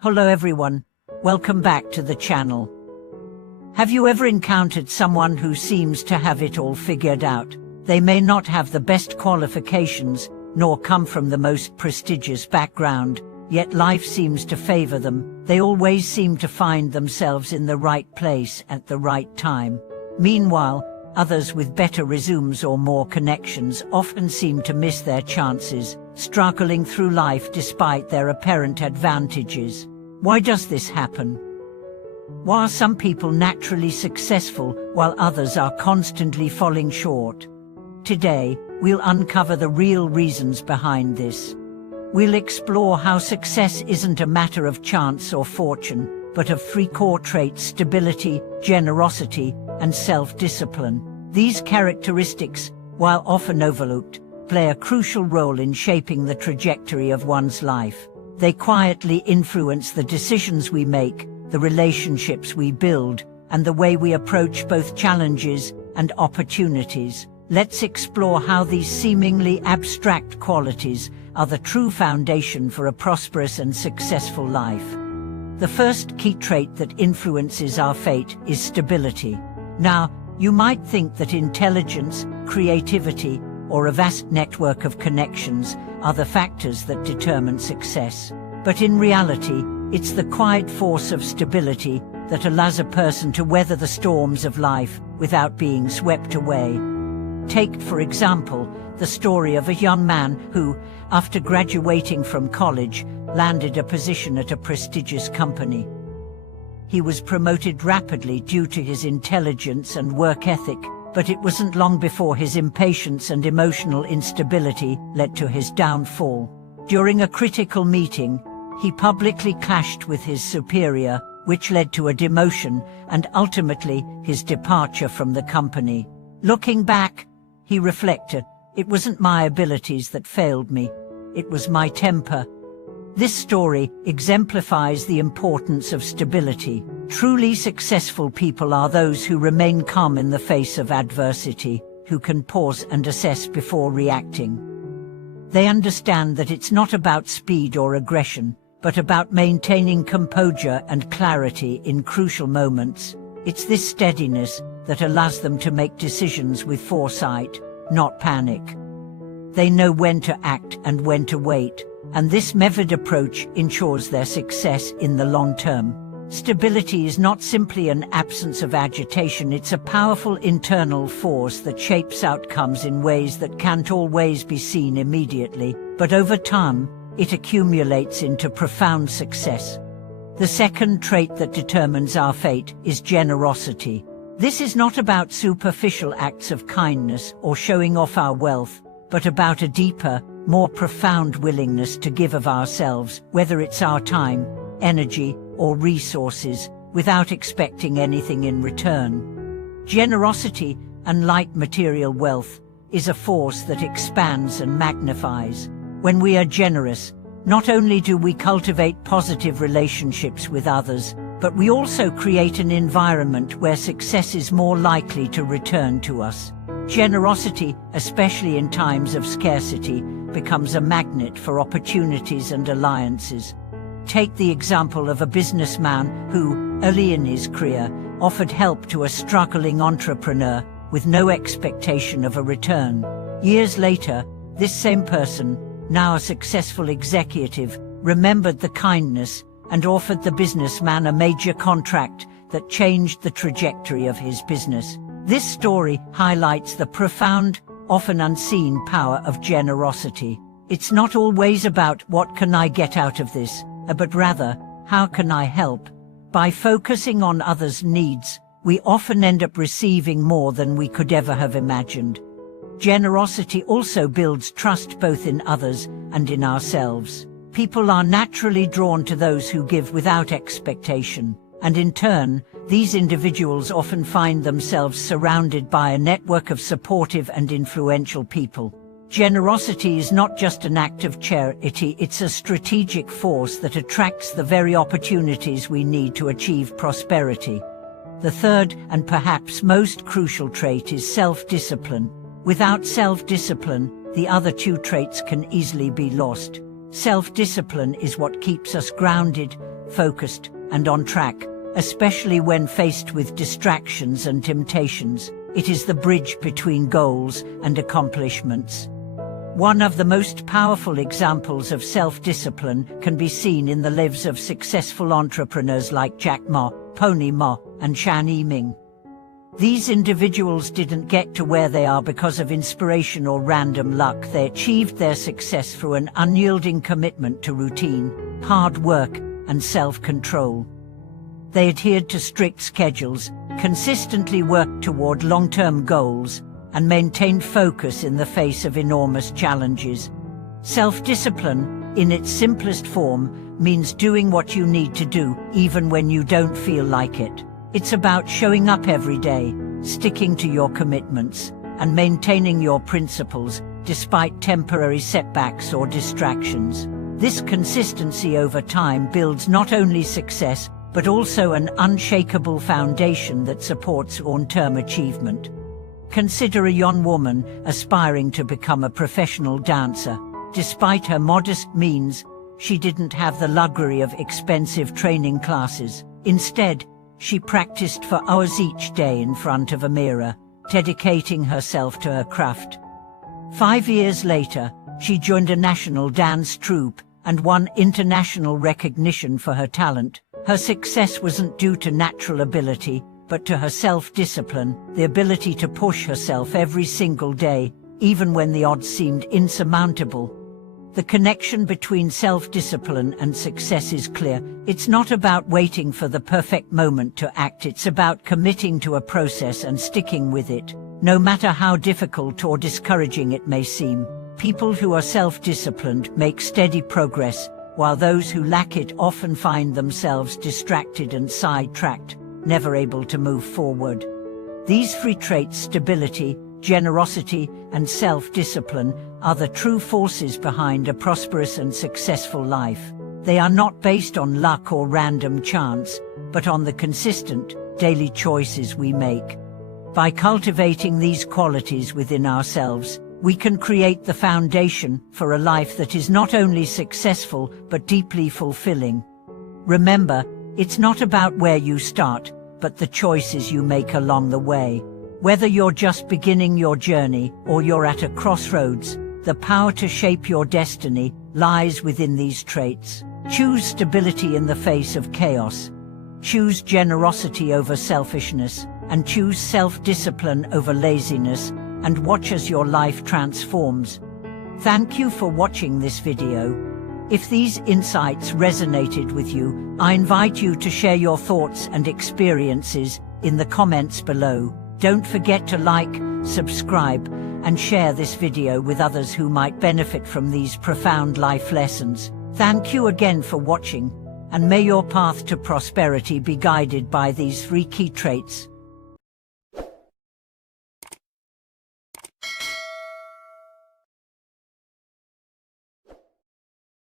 Hello everyone, welcome back to the channel. Have you ever encountered someone who seems to have it all figured out? They may not have the best qualifications, nor come from the most prestigious background, yet life seems to favor them. They always seem to find themselves in the right place at the right time. Meanwhile, others with better resumes or more connections often seem to miss their chances, struggling through life despite their apparent advantages. Why does this happen? Why are some people naturally successful while others are constantly falling short? Today, we'll uncover the real reasons behind this. We'll explore how success isn't a matter of chance or fortune, but of three core traits: stability, generosity, and self-discipline. These characteristics, while often overlooked, play a crucial role in shaping the trajectory of one's life. They quietly influence the decisions we make, the relationships we build, and the way we approach both challenges and opportunities. Let's explore how these seemingly abstract qualities are the true foundation for a prosperous and successful life. The first key trait that influences our fate is stability. Now, you might think that intelligence, creativity, or a vast network of connections are the factors that determine success. But in reality, it's the quiet force of stability that allows a person to weather the storms of life without being swept away. Take, for example, the story of a young man who, after graduating from college, landed a position at a prestigious company. He was promoted rapidly due to his intelligence and work ethic, but it wasn't long before his impatience and emotional instability led to his downfall. During a critical meeting, he publicly clashed with his superior, which led to a demotion and ultimately his departure from the company. Looking back, he reflected, "It wasn't my abilities that failed me, it was my temper." This story exemplifies the importance of stability. Truly successful people are those who remain calm in the face of adversity, who can pause and assess before reacting. They understand that it's not about speed or aggression, but about maintaining composure and clarity in crucial moments. It's this steadiness that allows them to make decisions with foresight, not panic. They know when to act and when to wait, and this measured approach ensures their success in the long term. Stability is not simply an absence of agitation, it's a powerful internal force that shapes outcomes in ways that can't always be seen immediately, but over time, it accumulates into profound success. The second trait that determines our fate is generosity. This is not about superficial acts of kindness or showing off our wealth, but about a deeper, more profound willingness to give of ourselves, whether it's our time, energy, or resources, without expecting anything in return. Generosity, unlike material wealth, is a force that expands and magnifies. When we are generous, not only do we cultivate positive relationships with others, but we also create an environment where success is more likely to return to us. Generosity, especially in times of scarcity, becomes a magnet for opportunities and alliances. Take the example of a businessman who, early in his career, offered help to a struggling entrepreneur with no expectation of a return. Years later, this same person, now a successful executive, remembered the kindness and offered the businessman a major contract that changed the trajectory of his business. This story highlights the profound, often unseen power of generosity. It's not always about what can I get out of this, but rather, how can I help? By focusing on others' needs, we often end up receiving more than we could ever have imagined. Generosity also builds trust both in others and in ourselves. People are naturally drawn to those who give without expectation, and in turn, these individuals often find themselves surrounded by a network of supportive and influential people. Generosity is not just an act of charity, it's a strategic force that attracts the very opportunities we need to achieve prosperity. The third, and perhaps most crucial trait, is self-discipline. Without self-discipline, the other two traits can easily be lost. Self-discipline is what keeps us grounded, focused, and on track, especially when faced with distractions and temptations. It is the bridge between goals and accomplishments. One of the most powerful examples of self-discipline can be seen in the lives of successful entrepreneurs like Jack Ma, Pony Ma, and Chan Yiming. These individuals didn't get to where they are because of inspiration or random luck. They achieved their success through an unyielding commitment to routine, hard work, and self-control. They adhered to strict schedules, consistently worked toward long-term goals, and maintained focus in the face of enormous challenges. Self-discipline, in its simplest form, means doing what you need to do, even when you don't feel like it. It's about showing up every day, sticking to your commitments, and maintaining your principles, despite temporary setbacks or distractions. This consistency over time builds not only success, but also an unshakable foundation that supports long-term achievement. Consider a young woman aspiring to become a professional dancer. Despite her modest means, she didn't have the luxury of expensive training classes. Instead, she practiced for hours each day in front of a mirror, dedicating herself to her craft. 5 years later, she joined a national dance troupe and won international recognition for her talent. Her success wasn't due to natural ability, but to her self-discipline, the ability to push herself every single day, even when the odds seemed insurmountable. The connection between self-discipline and success is clear. It's not about waiting for the perfect moment to act, it's about committing to a process and sticking with it, no matter how difficult or discouraging it may seem. People who are self-disciplined make steady progress, while those who lack it often find themselves distracted and sidetracked, never able to move forward. These three traits, stability, generosity, and self-discipline, are the true forces behind a prosperous and successful life. They are not based on luck or random chance, but on the consistent, daily choices we make. By cultivating these qualities within ourselves, we can create the foundation for a life that is not only successful, but deeply fulfilling. Remember, it's not about where you start, but the choices you make along the way. Whether you're just beginning your journey or you're at a crossroads, the power to shape your destiny lies within these traits. Choose stability in the face of chaos. Choose generosity over selfishness, and choose self-discipline over laziness, and watch as your life transforms. Thank you for watching this video. If these insights resonated with you, I invite you to share your thoughts and experiences in the comments below. Don't forget to like, subscribe, and share this video with others who might benefit from these profound life lessons. Thank you again for watching, and may your path to prosperity be guided by these 3 key traits.